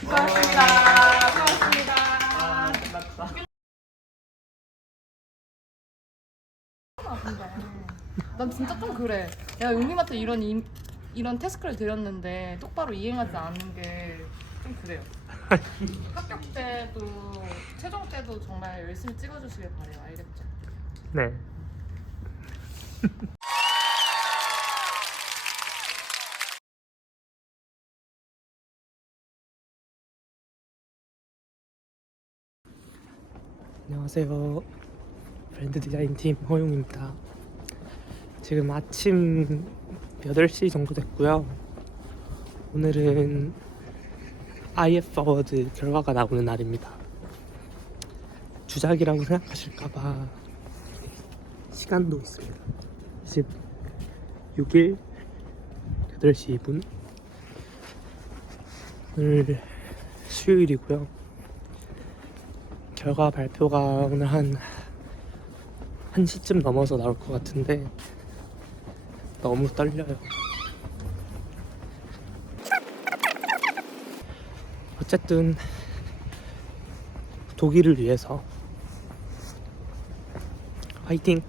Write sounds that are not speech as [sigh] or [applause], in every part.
수고하셨습니다. 아, 끝났다. 난 진짜 좀 그래. 내가 용님한테 이런 이, 이런 태스크를 드렸는데 똑바로 이행하지 않는 게 좀 그래요. [laughs] 합격 때도 최종 때도 정말 열심히 찍어주시길 바래요. 알겠죠? 네. 안녕하세요. 브랜드 디자인 팀 허용입니다. 지금 아침 8시 정도 됐고요. 오늘은 IF 어워드 결과가 나오는 날입니다. 주작이라고 생각하실까봐 시간도 있습니다. 26일 8시 2분 오늘 수요일이고요. 결과 발표가 오늘 한 1시쯤 넘어서 나올 것 같은데 너무 떨려요. 어쨌든 독일을 위해서 화이팅!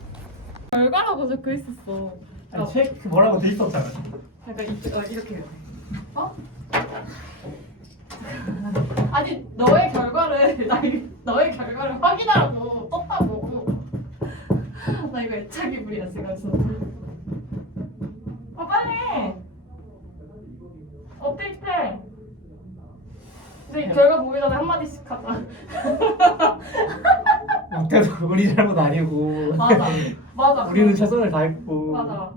결과라고 적혀 있었어. 아니 책 뭐라고 돼 있었잖아. 약간 이, 어, 이렇게 해요. 어? 아니 너의 결과를 [laughs] 나 이- 너의 결과를 확인하라고 떴다고. 나 이거 애착이 부리야 지금 진짜. 아 빨리. 업데이트해. 이 결과 보기 전에 한 마디씩 하자. [laughs] 못해도 우리 잘못 아니고. 맞아. 맞아. 우리는 최선을 다했고. 맞아.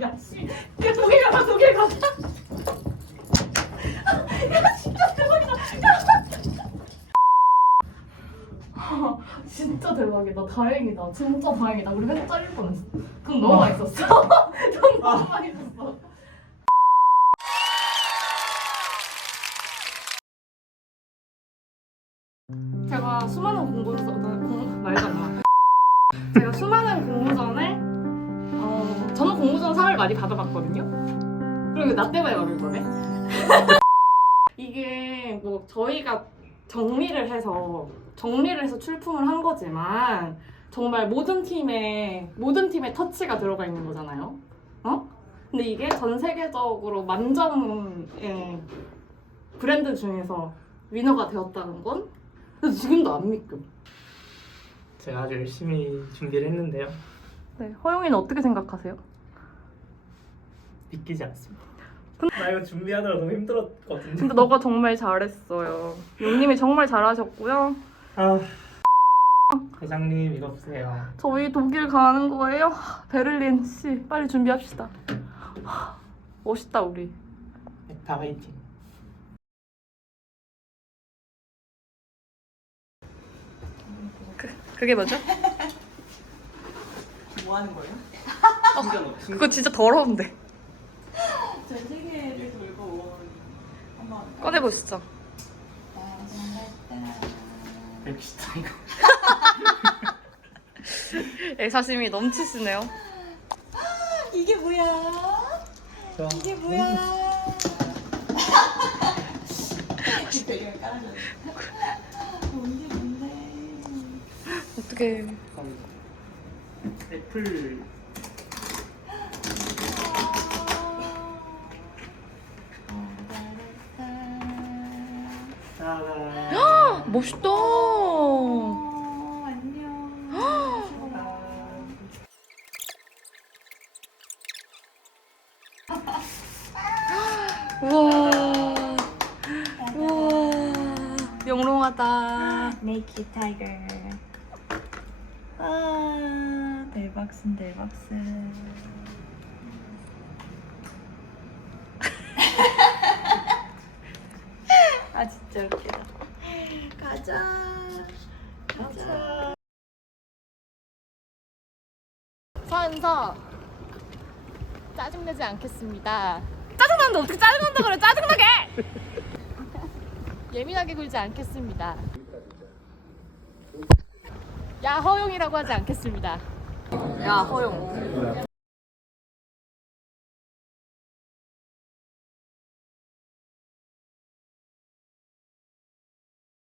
야, 씨. 야, 독일 가자, 독일 가자. 야, 진짜 대박이다. 야. 진짜 대박이다. 다행이다. 진짜 다행이다. 우리 회사 잘릴 뻔했어. 그럼 너무 아. 맛있었어. 돈 [laughs] 너무 맛있었어. 제가 수많은 공부를 써, 나 공, 말도 안 나와. 제가 수많은 공모전에 어, 저는 공모전 상을 많이 받아봤거든요. 그리고 나 때문에 말을 거네. [laughs] 이게 뭐 저희가 정리를 해서 정리를 해서 출품을 한 거지만 정말 모든 팀에 모든 팀에 터치가 들어가 있는 거잖아요. 어? 근데 이게 전 세계적으로 만점의 브랜드 중에서 위너가 되었다는 건 지금도 안 믿겨. 제가 아주 열심히 준비를 했는데요. 네, 허용이는 어떻게 생각하세요? 믿기지 않습니다. 나 이거 준비하느라 너무 힘들었거든요. 근데 너가 정말 잘했어요. 용님이 정말 잘하셨고요. 아, 회장님 이거 보세요. 저희 독일 가는 거예요? 베를린 씨 빨리 준비합시다. 멋있다 우리. 다 화이팅. 그게 뭐죠? [laughs] 뭐 하는 거예요? 그거 진짜 더러운데. 전 세계를 돌고 온 한번 꺼내 보시죠. 맵시다 이거. 애사심이 넘치시네요. 이게 뭐야? 이게 뭐야? 이 배경을 깔아줬네. 뭔데 뭔데? 어떻게? 애플 짜잔. 멋있다. 영롱하다. 네이키 타이거. 아 대박순 대박순. [laughs] 아 진짜 웃기다. 가자. 가자. 서은서 짜증내지 않겠습니다. 짜증나는데 어떻게 짜증난다 그래 짜증나게! [laughs] 예민하게 굴지 않겠습니다. 야 허용이라고 하지 않겠습니다. 야 허용.